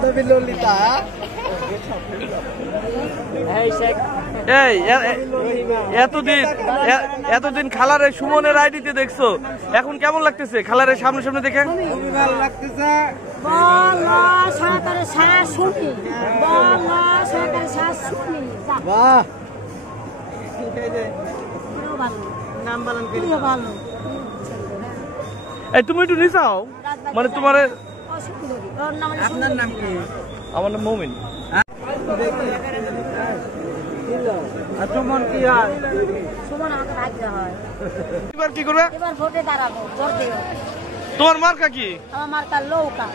বান্ধবী ললিতা। এই এতদিন খালারে সুমনের আইডিতে দেখছো, এখন কেমন লাগতেছে খালারে সামনে সামনে দেখে? খুবই ভালো লাগতেছে। বাহ, এই তুমি একটু নিচাও, মানে তোমার আপনার নাম কি? আমার নাম মমিন। সুমন কি হয়? সুমন আমাকে ভাগ্য হয়। এবার কি করবে? এবার ভোটে দাঁড়াবো, ভোট দেব। তোমার মার্কা কি? আমার মার্কা লৌকা।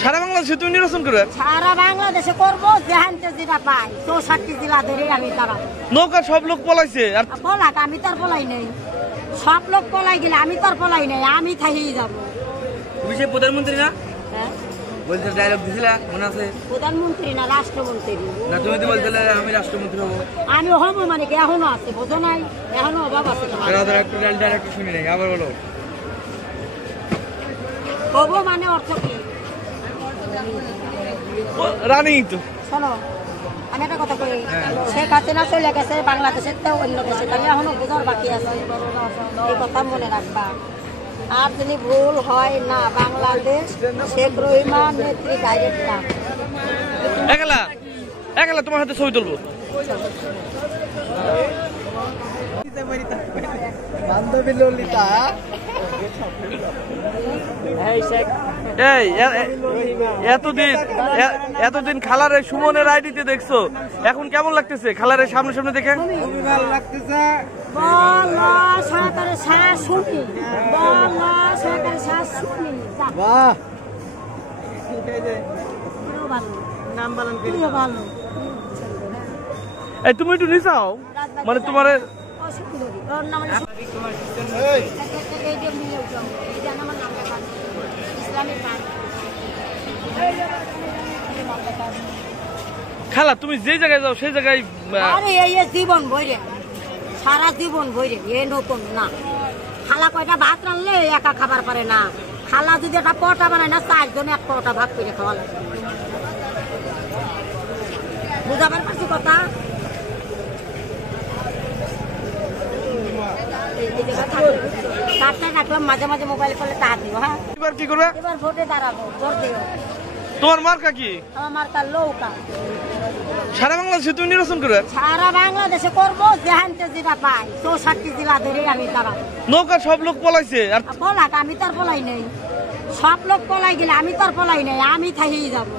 সারা বাংলাদেশে তুমি নির্বাচন করবে? সারা বাংলাদেশে করবো, যেহানতে যেটা পাই 64 জেলা ধরে আমি দাঁড়াবো। নৌকার সব লোক পলাইছে, আর পলাক, আমি তার পলাই নেই। সব লোক পলাই গেলে আমি তার পলাই নেই, আমি থাইয়েই যাবো। তুমি সে প্রধানমন্ত্রী না? হ্যাঁ, বলতে ডায়লগ দিছিলা, মনে আছে? প্রধানমন্ত্রী না রাষ্ট্রমন্ত্রী। না, তুমি তো বলছিলে আমি রাষ্ট্রমন্ত্রী হবো। আমি হবো মানে কি, এখনো আছে, বোঝো নাই? এখনো অভাব আছে তোমার। একটু ডায়লগ শুনি নাই, আবার বলো। হবো মানে অর্থ কি? রানিং তো। শোনো, আমি একটা কথা কই, শেখ হাসিনা চলে গেছে বাংলাদেশের তো অন্য দেশে, তাহলে এখনো বোঝার বাকি আছে। এই কথা মনে রাখবা। আর যদি ভুল হয় না, বাংলাদেশ শেখ রহিমা নেত্রী ডাইরেক্ট না। একলা তোমার হাতে ছবি তুলবো। বান্ধবী ললিতা। এই এতদিন খালারে সুমনের আইডিতে দেখছো, এখন কেমন লাগতেছে খালারে সামনে সামনে দেখে? খুবই ভালো লাগতেছে। সরকারের সারা শুনি, সরকারের সারা শুনি। বাহ, নাম বলেন কি? ভালো। এই তুমি একটু নিচাও, মানে তোমার খালা তুমি যে জায়গায় যাও সেই জায়গায় জীবন বইরে, সারা জীবন বইরে, এ নতুন না। খালা কয়টা ভাত রানলে একা খাবার পারে না। খালা যদি একটা পরোটা বানায় না, 4 জনে এক পরোটা ভাত করে খাওয়া লাগে। বুঝাবার পারছি কথা? রাখলাম, মাঝে মাঝে মোবাইল করলে তা দিও। হ্যাঁ, এবার কি করবে? এবার ভোটে দাঁড়াবো, ভোট দেব। তোমার মার্কা কি? আমার মার্কা লৌকা। সারা বাংলাদেশে তুমি নির্বাচন করবে? সারা বাংলাদেশে করবো, যেহানতে যেটা পাই 64 জেলা ধরে আমি দাঁড়াবো। নৌকার সব লোক পলাইছে, আর পলাক, আমি তার পলাই নেই। সব লোক পলাই গেলে আমি তার পলাই নেই, আমি থাইয়েই যাবো।